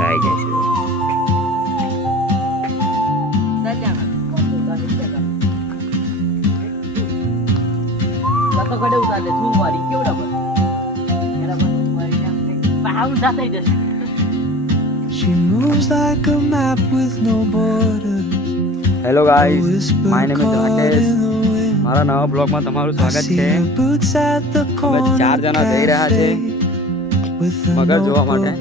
આવી જઈશું. તો કડે ઉતાર લે છું મારી કેવડા પર એના પર મારી નામ બહાઉ જાતે જશે. She moves like a map with no borders. Hello guys, my name is Rakesh. મારા નવા બ્લોગમાં તમારું સ્વાગત છે. અમે 4 જણા જઈ રહ્યા છે મગર જોવા માટે.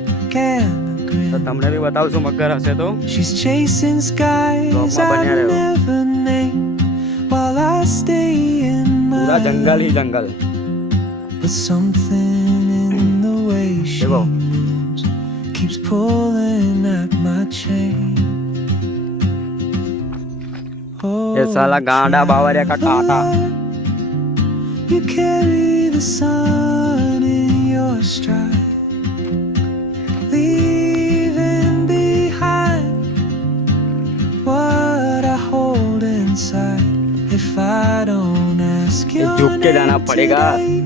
તો તમને બી બતાવશું મગર હશે તો. She's chasing skies I never named while I stay in પૂરા my જંગલ ही જંગલ. But something in the way she देखो. moves keeps pulling at my chain. ये साला गांडा बावरिया का Tata. You carry the sun in your stride, leaving behind what I hold inside. If I don't ask ये your झुक के जाना name पड़ेगा. today,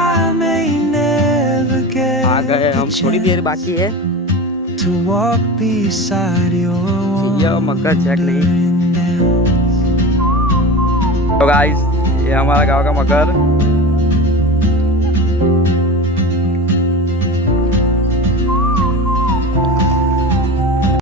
I may never get आ गए the हम, थोड़ी देर chance बाकी है. to walk beside your ये मगर चेक नहीं. wandering dance. तो गाइस, ये हमारा गांव का मगर